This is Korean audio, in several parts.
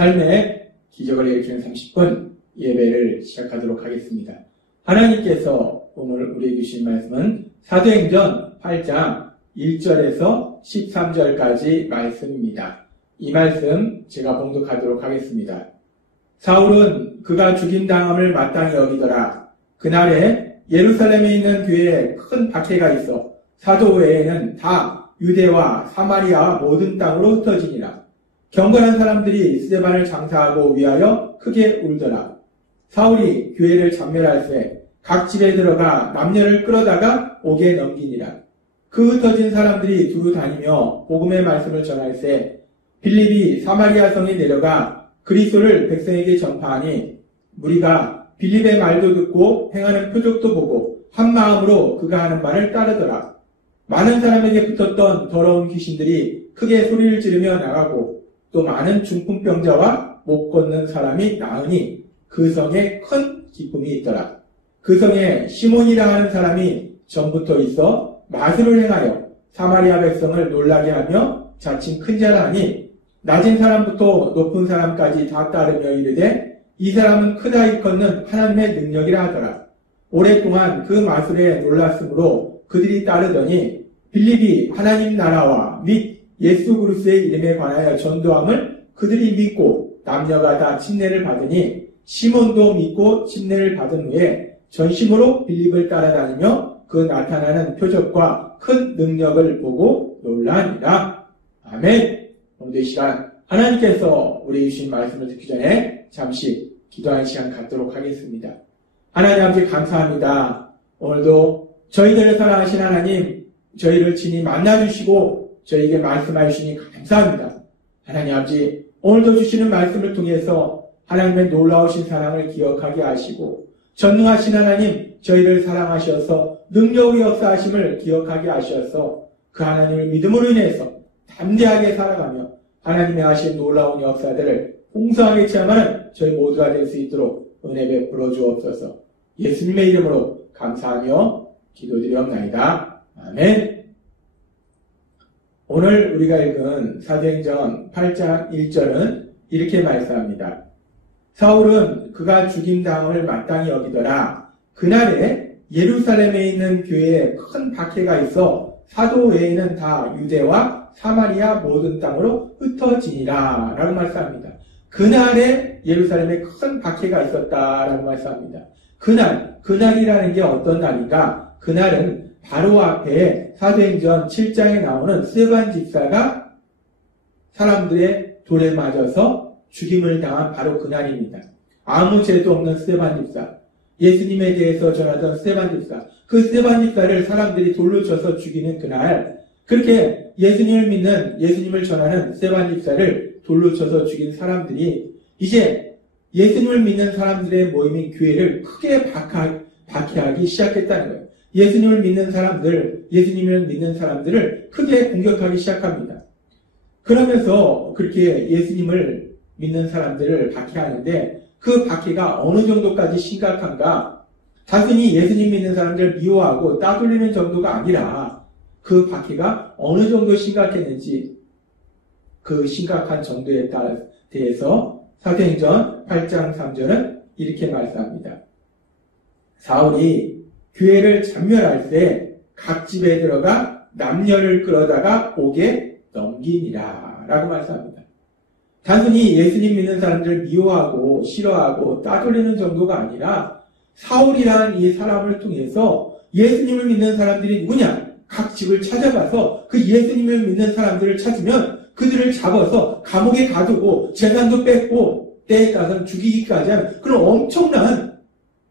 삶의 기적을 일으키는 30분 예배를 시작하도록 하겠습니다. 하나님께서 오늘 우리에게 주신 말씀은 사도행전 8장 1절에서 13절까지 말씀입니다. 이 말씀 제가 봉독하도록 하겠습니다. 사울은 그가 죽임당함을 마땅히 여기더라. 그날에 예루살렘에 있는 교회에 큰 박해가 있어 사도 외에는 다 유대와 사마리아 모든 땅으로 흩어지니라. 경건한 사람들이 스데반을 장사하고 위하여 크게 울더라. 사울이 교회를 전멸할세 각 집에 들어가 남녀를 끌어다가 옥에 넘기니라. 그 흩어진 사람들이 두루 다니며 복음의 말씀을 전할세 빌립이 사마리아 성에 내려가 그리스도를 백성에게 전파하니 무리가 빌립의 말도 듣고 행하는 표적도 보고 한 마음으로 그가 하는 말을 따르더라. 많은 사람에게 붙었던 더러운 귀신들이 크게 소리를 지르며 나가고 또 많은 중풍병자와 못 걷는 사람이 나으니 그 성에 큰 기쁨이 있더라. 그 성에 시몬이라 하는 사람이 전부터 있어 마술을 행하여 사마리아 백성을 놀라게 하며 자칭 큰 자라 하니 낮은 사람부터 높은 사람까지 다 따르며 이르되 이 사람은 크다 일컫는 하나님의 능력이라 하더라. 오랫동안 그 마술에 놀랐으므로 그들이 따르더니 빌립이 하나님 나라와 및 예수 그리스도의 이름에 관하여 전도함을 그들이 믿고 남녀가 다 침례를 받으니 시몬도 믿고 침례를 받은 후에 전심으로 빌립을 따라다니며 그 나타나는 표적과 큰 능력을 보고 놀라니라. 아멘. 오늘 이 시간 하나님께서 우리 주신 말씀을 듣기 전에 잠시 기도하는 시간 갖도록 하겠습니다. 하나님 아버지 감사합니다. 오늘도 저희들을 사랑하신 하나님 저희를 친히 만나주시고 저희에게 말씀해 주시니 감사합니다. 하나님 아버지 오늘도 주시는 말씀을 통해서 하나님의 놀라우신 사랑을 기억하게 하시고 전능하신 하나님 저희를 사랑하셔서 능력의 역사하심을 기억하게 하셔서 그 하나님을 믿음으로 인해서 담대하게 살아가며 하나님의 하신 놀라운 역사들을 풍성하게 체험하는 저희 모두가 될 수 있도록 은혜 베풀어 주옵소서. 예수님의 이름으로 감사하며 기도드리옵나이다. 아멘. 오늘 우리가 읽은 사도행전 8장 1절은 이렇게 말씀합니다. 사울은 그가 죽임당함을 마땅히 여기더라. 그날에 예루살렘에 있는 교회에 큰 박해가 있어 사도 외에는 다 유대와 사마리아 모든 땅으로 흩어지니라 라고 말씀합니다. 그날에 예루살렘에 큰 박해가 있었다라고 말씀합니다. 그날이라는 게 어떤 날인가? 그날은 바로 앞에 사도행전 7장에 나오는 스데반 집사가 사람들의 돌에 맞아서 죽임을 당한 바로 그날입니다. 아무 죄도 없는 스데반 집사, 예수님에 대해서 전하던 스데반 집사, 그 스데반 집사를 사람들이 돌로 쳐서 죽이는 그날, 그렇게 예수님을 믿는, 예수님을 전하는 스데반 집사를 돌로 쳐서 죽인 사람들이 이제 예수님을 믿는 사람들의 모임인 교회를 크게 박해하기 시작했다는 거예요. 예수님을 믿는 사람들을 크게 공격하기 시작합니다. 그러면서 그렇게 예수님을 믿는 사람들을 박해하는데 그 박해가 어느 정도까지 심각한가? 단순히 예수님 믿는 사람들을 미워하고 따돌리는 정도가 아니라 그 박해가 어느 정도 심각했는지 그 심각한 정도에 대해서 사도행전 8장 3절은 이렇게 말씀합니다. 사울이 교회를 전멸할 때 각 집에 들어가 남녀를 끌어다가 옥에 넘기니라 라고 말씀합니다. 단순히 예수님 믿는 사람들을 미워하고 싫어하고 따돌리는 정도가 아니라 사울이라는 이 사람을 통해서 예수님을 믿는 사람들이 누구냐? 각 집을 찾아가서 그 예수님을 믿는 사람들을 찾으면 그들을 잡아서 감옥에 가두고 재산도 뺏고 때에 따라서는 죽이기까지 하는 그런 엄청난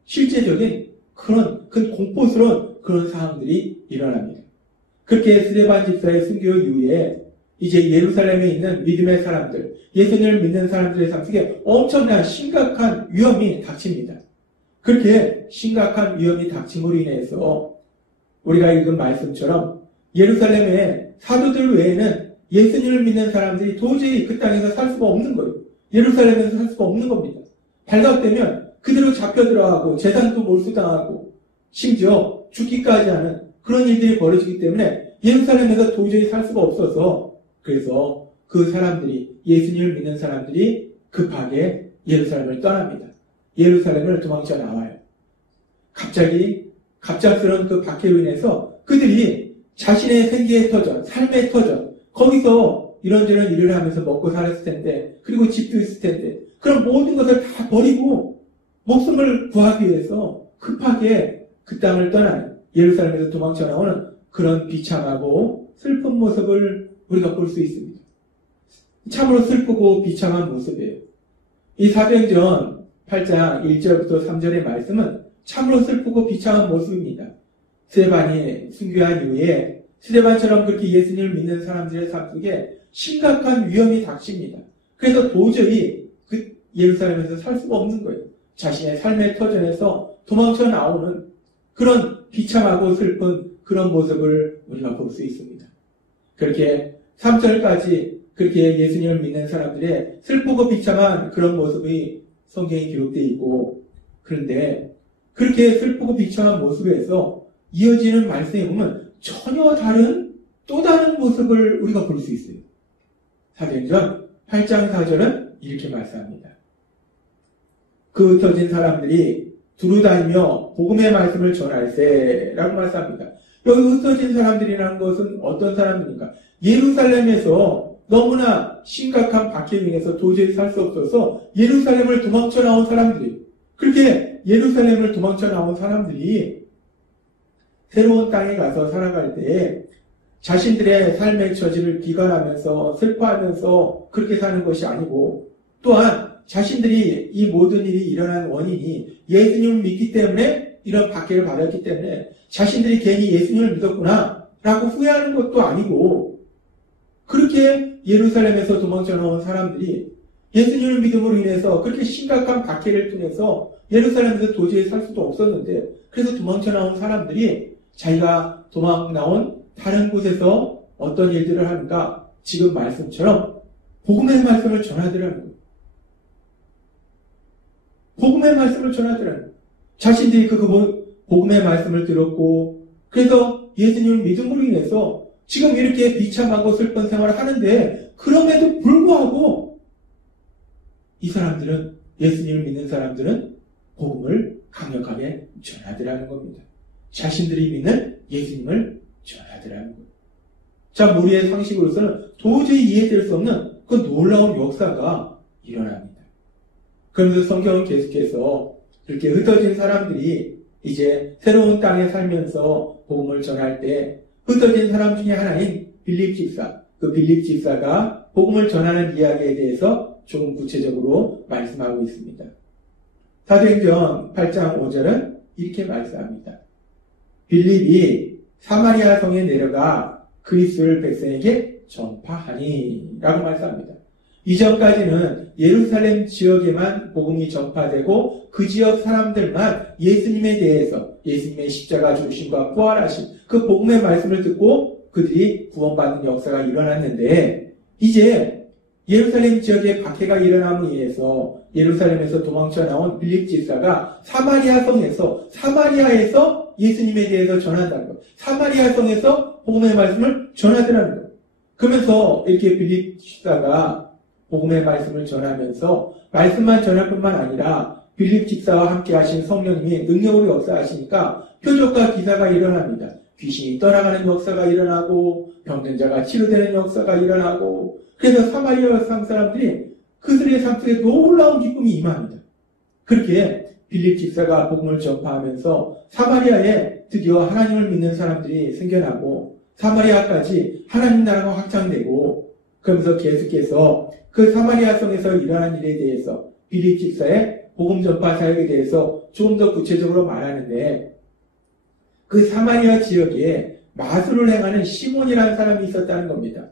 실제적인 그런 공포스러운 그런 상황들이 일어납니다. 그렇게 스데반 집사의 순교 이후에 이제 예루살렘에 있는 믿음의 사람들, 예수님을 믿는 사람들의 삶 속에 엄청난 심각한 위험이 닥칩니다. 그렇게 심각한 위험이 닥침으로 인해서 우리가 읽은 말씀처럼 예루살렘의 사도들 외에는 예수님을 믿는 사람들이 도저히 그 땅에서 살 수가 없는 거예요. 예루살렘에서 살 수가 없는 겁니다. 발각되면 그대로 잡혀 들어가고 재산도 몰수당하고 심지어 죽기까지 하는 그런 일들이 벌어지기 때문에 예루살렘에서 도저히 살 수가 없어서 그래서 그 사람들이 예수님을 믿는 사람들이 급하게 예루살렘을 떠납니다. 예루살렘을 도망쳐 나와요. 갑자기 갑작스러운 그 박해로 인해서 그들이 자신의 생계의 터전, 삶의 터전, 거기서 이런저런 일을 하면서 먹고 살았을 텐데, 그리고 집도 있을 텐데, 그런 모든 것을 다 버리고 목숨을 구하기 위해서 급하게 그 땅을 떠나는, 예루살렘에서 도망쳐 나오는 그런 비참하고 슬픈 모습을 우리가 볼 수 있습니다. 참으로 슬프고 비참한 모습이에요. 이 사도행전 8장 1절부터 3절의 말씀은 참으로 슬프고 비참한 모습입니다. 스데반이 순교한 이후에 스데반처럼 그렇게 예수님을 믿는 사람들의 삶 속에 심각한 위험이 닥칩니다. 그래서 도저히 그 예루살렘에서 살 수가 없는 거예요. 자신의 삶의 터전에서 도망쳐 나오는 그런 비참하고 슬픈 그런 모습을 우리가 볼 수 있습니다. 그렇게 3절까지 그렇게 예수님을 믿는 사람들의 슬프고 비참한 그런 모습이 성경에 기록되어 있고, 그런데 그렇게 슬프고 비참한 모습에서 이어지는 말씀에 보면 전혀 다른 또 다른 모습을 우리가 볼 수 있어요. 사도행전 8장 4절은 이렇게 말씀합니다. 그 흩어진 사람들이 두루다니며 복음의 말씀을 전할세 라고 말씀합니다. 여기 흩어진 사람들이라는 것은 어떤 사람들입니까? 예루살렘에서 너무나 심각한 박해로 인해서 도저히 살 수 없어서 예루살렘을 도망쳐 나온 사람들이, 그렇게 예루살렘을 도망쳐 나온 사람들이 새로운 땅에 가서 살아갈 때 자신들의 삶의 처지를 비관하면서 슬퍼하면서 그렇게 사는 것이 아니고, 또한 자신들이 이 모든 일이 일어난 원인이 예수님을 믿기 때문에 이런 박해를 받았기 때문에 자신들이 괜히 예수님을 믿었구나 라고 후회하는 것도 아니고, 그렇게 예루살렘에서 도망쳐 나온 사람들이 예수님을 믿음으로 인해서 그렇게 심각한 박해를 통해서 예루살렘에서 도저히 살 수도 없었는데, 그래서 도망쳐 나온 사람들이 자기가 도망 나온 다른 곳에서 어떤 일들을 하는가? 지금 말씀처럼 복음의 말씀을 전하더라는 거예요. 복음의 말씀을 전하더라는 거예요. 자신들이 그 복음의 말씀을 들었고, 그래서 예수님을 믿음으로 인해서 지금 이렇게 비참하고 슬픈 생활을 하는데, 그럼에도 불구하고 이 사람들은, 예수님을 믿는 사람들은 복음을 강력하게 전하더라는 겁니다. 자신들이 믿는 예수님을 전하더라는 거예요. 자, 우리의 상식으로서는 도저히 이해될 수 없는 그 놀라운 역사가 일어납니다. 그러면서 성경은 계속해서 그렇게 흩어진 사람들이 이제 새로운 땅에 살면서 복음을 전할 때 흩어진 사람 중에 하나인 빌립 집사, 그 빌립 집사가 복음을 전하는 이야기에 대해서 조금 구체적으로 말씀하고 있습니다. 사도행전 8장 5절은 이렇게 말씀합니다. 빌립이 사마리아 성에 내려가 그리스도를 백성에게 전파하니 라고 말씀합니다. 이전까지는 예루살렘 지역에만 복음이 전파되고 그 지역 사람들만 예수님에 대해서, 예수님의 십자가 죽으심과 부활하심, 그 복음의 말씀을 듣고 그들이 구원받는 역사가 일어났는데, 이제 예루살렘 지역에 박해가 일어남으로 인해서 예루살렘에서 도망쳐 나온 빌립 집사가 사마리아 성에서, 사마리아에서 예수님에 대해서 전한다는 것, 사마리아 성에서 복음의 말씀을 전하더라는 것. 그러면서 이렇게 빌립 집사가 복음의 말씀을 전하면서 말씀만 전할 뿐만 아니라 빌립 집사와 함께 하신 성령님이 능력으로 역사하시니까 표적과 기사가 일어납니다. 귀신이 떠나가는 역사가 일어나고 병든 자가 치료되는 역사가 일어나고, 그래서 사마리아 성 사람들이 그들의 삶 속에 놀라운 기쁨이 임합니다. 그렇게 빌립 집사가 복음을 전파하면서 사마리아에 드디어 하나님을 믿는 사람들이 생겨나고 사마리아까지 하나님 나라가 확장되고, 그러면서 계속해서 그 사마리아 성에서 일어난 일에 대해서 빌립 집사의 복음 전파 사역에 대해서 조금 더 구체적으로 말하는데, 그 사마리아 지역에 마술을 행하는 시몬이라는 사람이 있었다는 겁니다.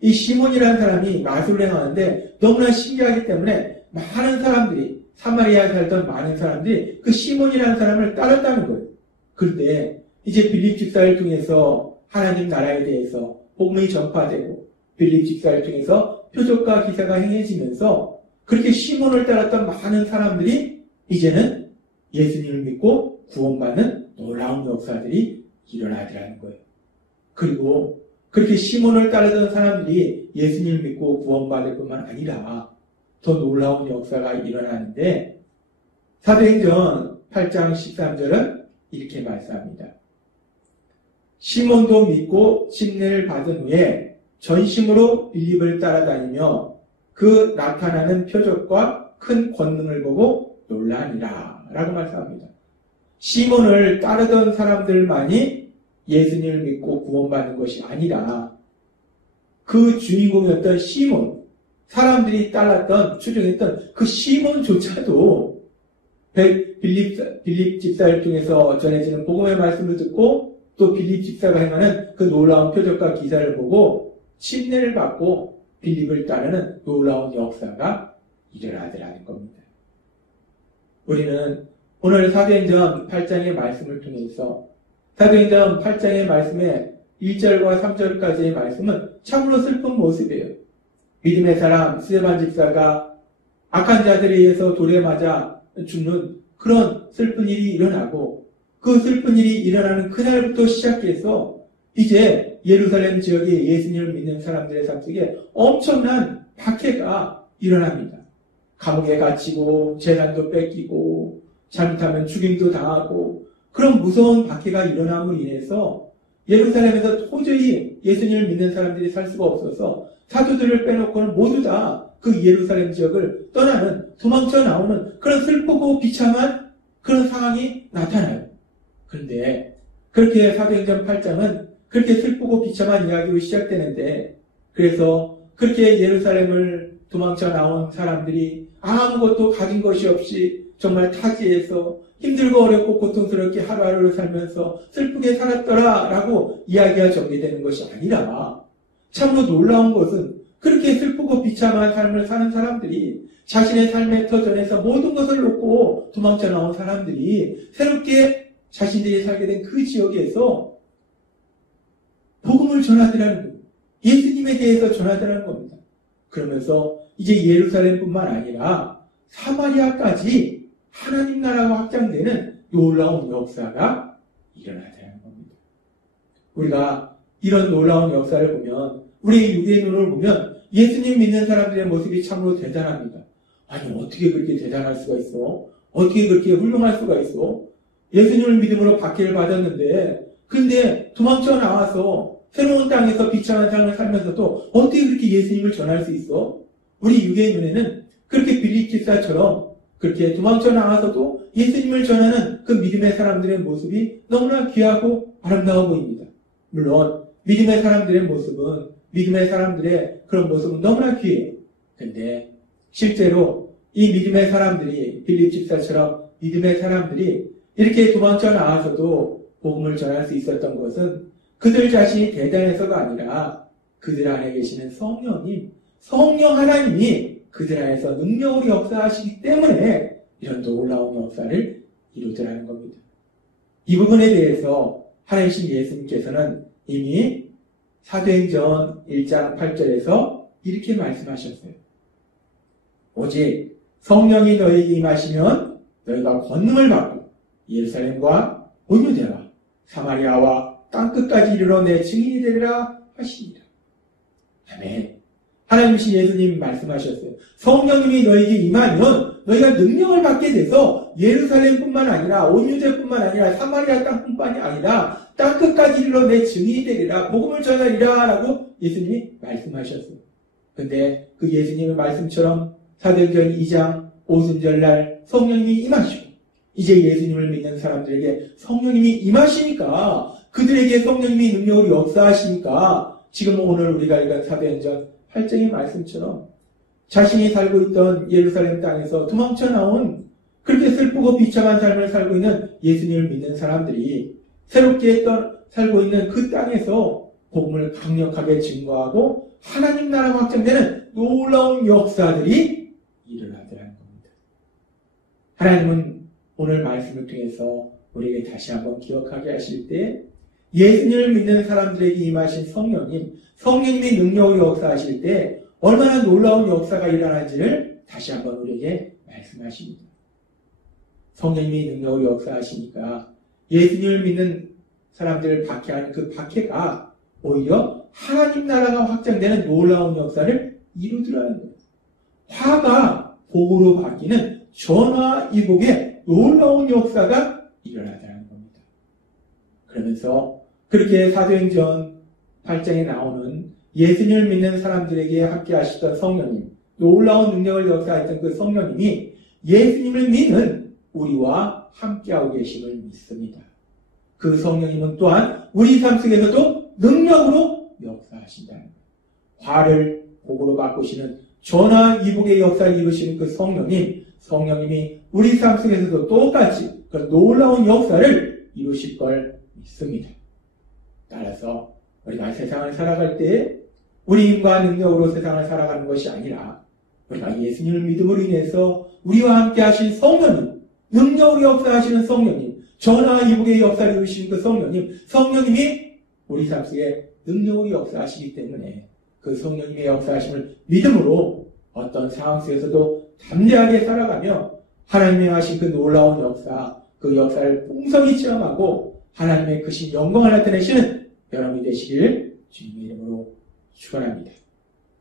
이 시몬이라는 사람이 마술을 행하는데 너무나 신기하기 때문에 많은 사람들이, 사마리아에 살던 많은 사람들이 그 시몬이라는 사람을 따랐다는 거예요. 그런데 이제 빌립 집사를 통해서 하나님 나라에 대해서 복음이 전파되고 빌립 집사를 통해서 표적과 기사가 행해지면서 그렇게 시몬을 따랐던 많은 사람들이 이제는 예수님을 믿고 구원받는 놀라운 역사들이 일어나더라는 거예요. 그리고 그렇게 시몬을 따르던 사람들이 예수님을 믿고 구원받을 뿐만 아니라 더 놀라운 역사가 일어나는데 사도행전 8장 13절은 이렇게 말씀합니다. 시몬도 믿고 침례를 받은 후에 전심으로 빌립을 따라다니며 그 나타나는 표적과 큰 권능을 보고 놀라니라 라고 말씀합니다. 시몬을 따르던 사람들만이 예수님을 믿고 구원받는 것이 아니라 그 주인공이었던 시몬, 사람들이 따랐던 추종했던 그 시몬조차도 빌립 집사를 통해서 전해지는 복음의 말씀을 듣고 또 빌립 집사가 행하는 그 놀라운 표적과 기사를 보고 침례를 받고 빌립을 따르는 놀라운 역사가 일어나더라는 겁니다. 우리는 오늘 사도행전 8장의 말씀을 통해서 사도행전 8장의 말씀에 1절과 3절까지의 말씀은 참으로 슬픈 모습이에요. 믿음의 사람 스데반 집사가 악한 자들에 의해서 돌에 맞아 죽는 그런 슬픈 일이 일어나고 그 슬픈 일이 일어나는 그날부터 시작해서 이제 예루살렘 지역의 예수님을 믿는 사람들의 삶 속에 엄청난 박해가 일어납니다. 감옥에 갇히고 재산도 뺏기고 잘못하면 죽임도 당하고 그런 무서운 박해가 일어남으로 인해서 예루살렘에서 도저히 예수님을 믿는 사람들이 살 수가 없어서 사도들을 빼놓고는 모두 다 그 예루살렘 지역을 떠나는 도망쳐 나오는 그런 슬프고 비참한 그런 상황이 나타나요. 그런데 그렇게 사도행전 8장은 그렇게 슬프고 비참한 이야기로 시작되는데 그래서 그렇게 예루살렘을 도망쳐 나온 사람들이 아무것도 가진 것이 없이 정말 타지에서 힘들고 어렵고 고통스럽게 하루하루를 살면서 슬프게 살았더라라고 이야기가 전개되는 것이 아니라 참으로 놀라운 것은 그렇게 슬프고 비참한 삶을 사는 사람들이 자신의 삶의 터전에서 모든 것을 놓고 도망쳐 나온 사람들이 새롭게 자신들이 살게 된 그 지역에서 복음을 전하더라는 겁니다. 예수님에 대해서 전하더라는 겁니다. 그러면서 이제 예루살렘뿐만 아니라 사마리아까지 하나님 나라가 확장되는 놀라운 역사가 일어나더라는 겁니다. 우리가 이런 놀라운 역사를 보면 우리의 육의 눈으로 보면 예수님 믿는 사람들의 모습이 참으로 대단합니다. 아니 어떻게 그렇게 대단할 수가 있어? 어떻게 그렇게 훌륭할 수가 있어? 예수님을 믿음으로 박해를 받았는데 근데 도망쳐 나와서 새로운 땅에서 비참한 삶을 살면서도 어떻게 그렇게 예수님을 전할 수 있어? 우리 육의 눈에는 그렇게 빌립 집사처럼 그렇게 도망쳐 나와서도 예수님을 전하는 그 믿음의 사람들의 모습이 너무나 귀하고 아름다워 보입니다. 물론 믿음의 사람들의 모습은 믿음의 사람들의 그런 모습은 너무나 귀해요. 근데 실제로 이 믿음의 사람들이 빌립 집사처럼 믿음의 사람들이 이렇게 도망쳐 나와서도 복음을 전할 수 있었던 것은 그들 자신이 대단해서가 아니라 그들 안에 계시는 성령 하나님이 그들 안에서 능력으로 역사하시기 때문에 이런 놀라운 역사를 이루더라는 겁니다. 이 부분에 대해서 하나님 예수님께서는 이미 사도행전 1장 8절에서 이렇게 말씀하셨어요. 오직 성령이 너희에게 임하시면 너희가 권능을 받고 예루살렘과 온 유대와 사마리아와 땅끝까지 이르러 내 증인이 되리라 하십니다. 아멘. 하나님이신 예수님이 말씀하셨어요. 성령님이 너희에게 임하면 너희가 능력을 받게 돼서 예루살렘뿐만 아니라 온 유대뿐만 아니라 사마리아 땅뿐만이 아니라 땅끝까지 이르러 내 증인이 되리라 복음을 전하리라 라고 예수님이 말씀하셨어요. 근데 그 예수님의 말씀처럼 사도행전 2장 오순절날 성령님이 임하시고 이제 예수님을 믿는 사람들에게 성령님이 임하시니까 그들에게 성령님이 능력으로 역사하시니까 지금 오늘 우리가 읽은 사도행전 8장의 말씀처럼 자신이 살고 있던 예루살렘 땅에서 도망쳐 나온 그렇게 슬프고 비참한 삶을 살고 있는 예수님을 믿는 사람들이 새롭게 살고 있는 그 땅에서 복음을 강력하게 증거하고 하나님 나라가 확장되는 놀라운 역사들이 일어나더라는 겁니다. 하나님은 오늘 말씀을 통해서 우리에게 다시 한번 기억하게 하실 때 예수님을 믿는 사람들에게 임하신 성령님이 능력으로 역사하실 때 얼마나 놀라운 역사가 일어나는지를 다시 한번 우리에게 말씀하십니다. 성령님이 능력으로 역사하시니까 예수님을 믿는 사람들을 박해하는 그 박해가 오히려 하나님 나라가 확장되는 놀라운 역사를 이루더라는 거예요. 화가 복으로 바뀌는 전화위복의 놀라운 역사가 일어나자는 겁니다. 그러면서 그렇게 사도행전 8장에 나오는 예수님을 믿는 사람들에게 함께 하시던 성령님, 놀라운 능력을 역사했던 그 성령님이 예수님을 믿는 우리와 함께하고 계심을 믿습니다. 그 성령님은 또한 우리 삶 속에서도 능력으로 역사하신다는 거예요. 화를 복으로 바꾸시는 전화위복의 역사를 이루시는 그 성령님이 우리 삶 속에서도 똑같이 그 놀라운 역사를 이루실 걸 믿습니다. 따라서 우리가 세상을 살아갈 때 우리 힘과 능력으로 세상을 살아가는 것이 아니라 우리가 예수님을 믿음으로 인해서 우리와 함께 하신 성령님, 능력으로 역사하시는 성령님, 전화위복의 역사를 이루시는 그 성령님이 우리 삶 속에 능력으로 역사하시기 때문에 그 성령님의 역사하심을 믿음으로 어떤 상황 속에서도 담대하게 살아가며 하나님의 하신 그 놀라운 역사, 그 역사를 풍성히 체험하고 하나님의 크신 영광을 나타내시는 여러분이 되시길 주님의 이름으로 축원합니다.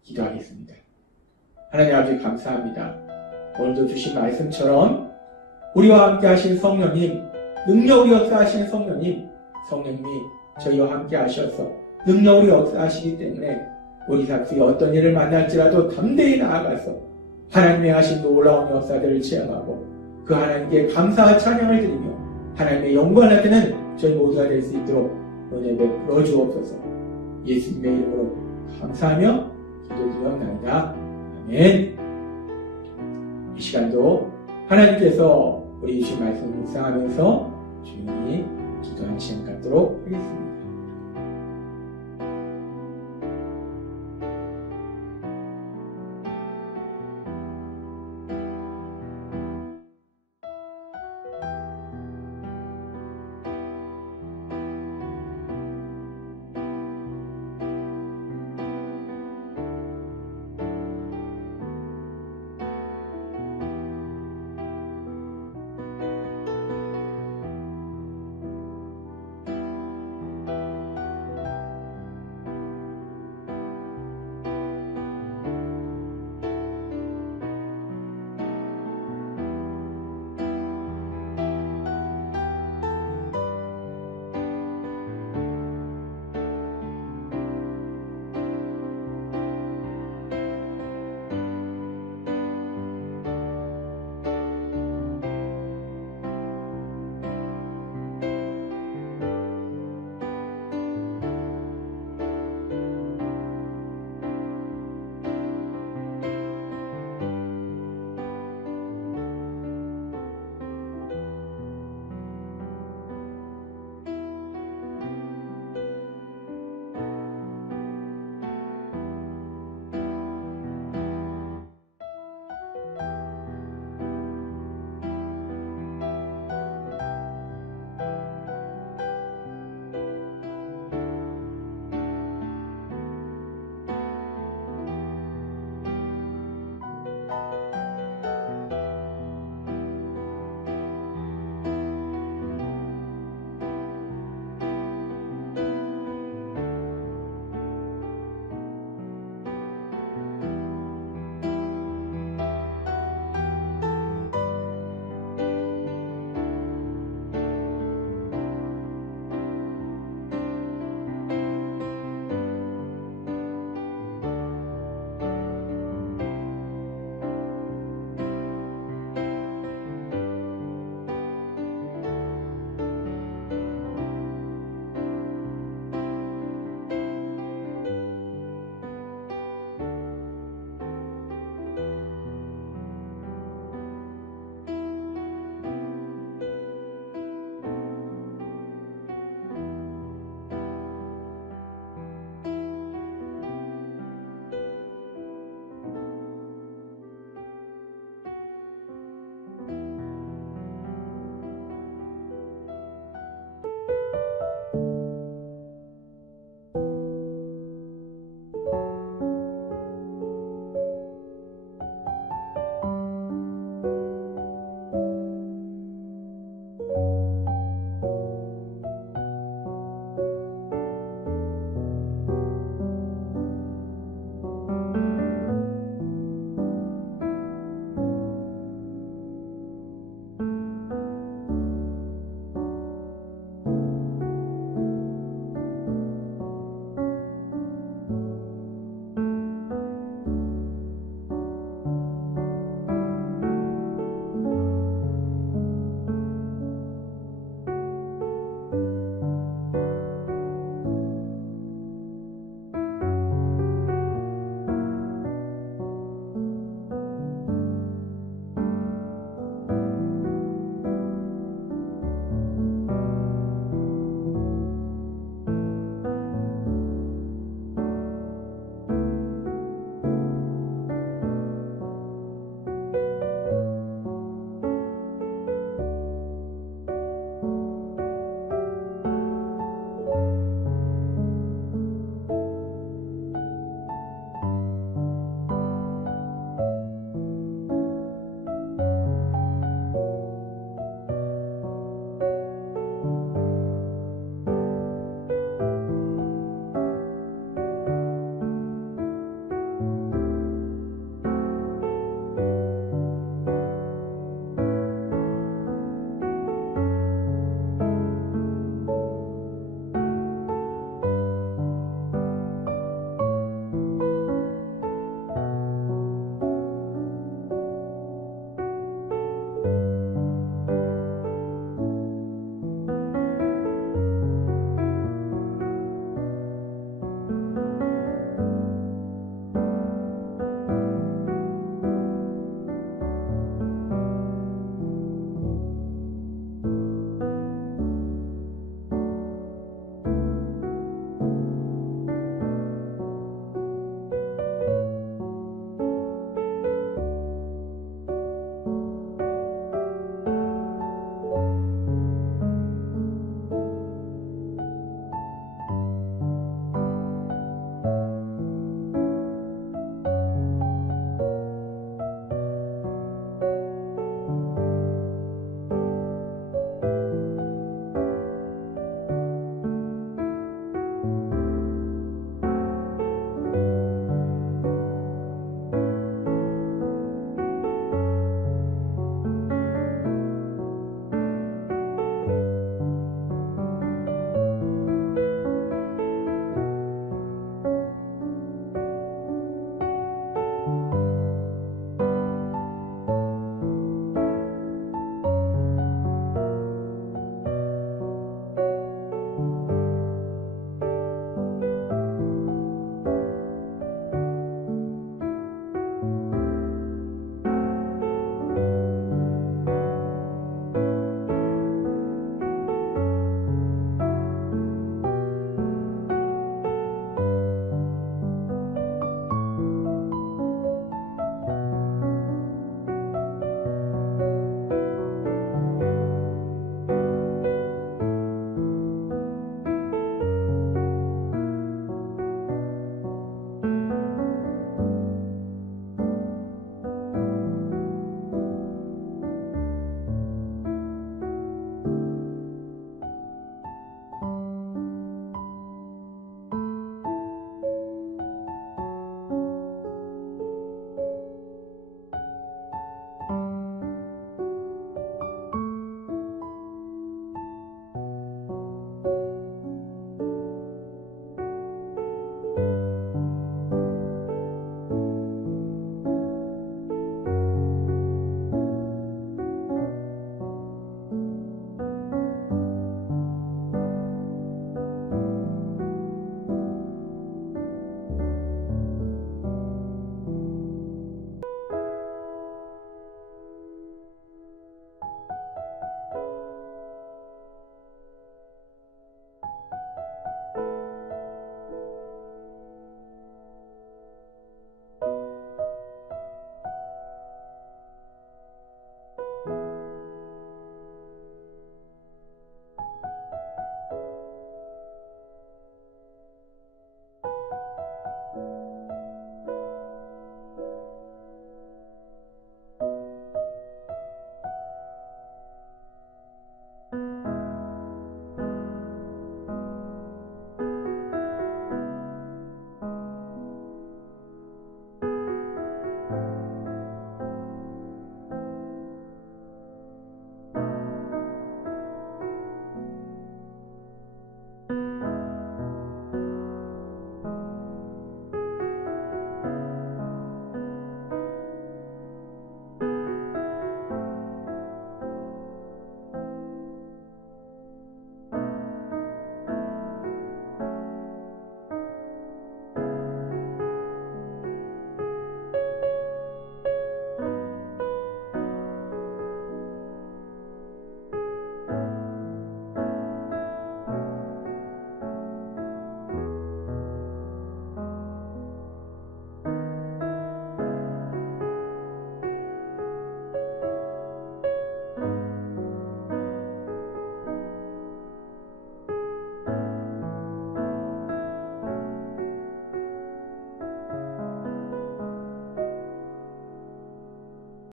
기도하겠습니다. 하나님 아버지 감사합니다. 오늘도 주신 말씀처럼 우리와 함께 하신 성령님, 능력으로 역사하시는 성령님이 저희와 함께 하셔서 능력으로 역사하시기 때문에 우리 삶 속에 어떤 일을 만날지라도 담대히 나아가서 하나님의 하신 놀라운 역사들을 체험하고 그 하나님께 감사와 찬양을 드리며 하나님의 영광을 나타내는 저희 모두가 될 수 있도록 은혜 베풀어 주옵소서. 예수님의 이름으로 감사하며 기도드리옵나이다. 아멘. 이 시간도 하나님께서 우리 주신 말씀을 묵상하면서 조용히 기도하는 시간 갖도록 하겠습니다.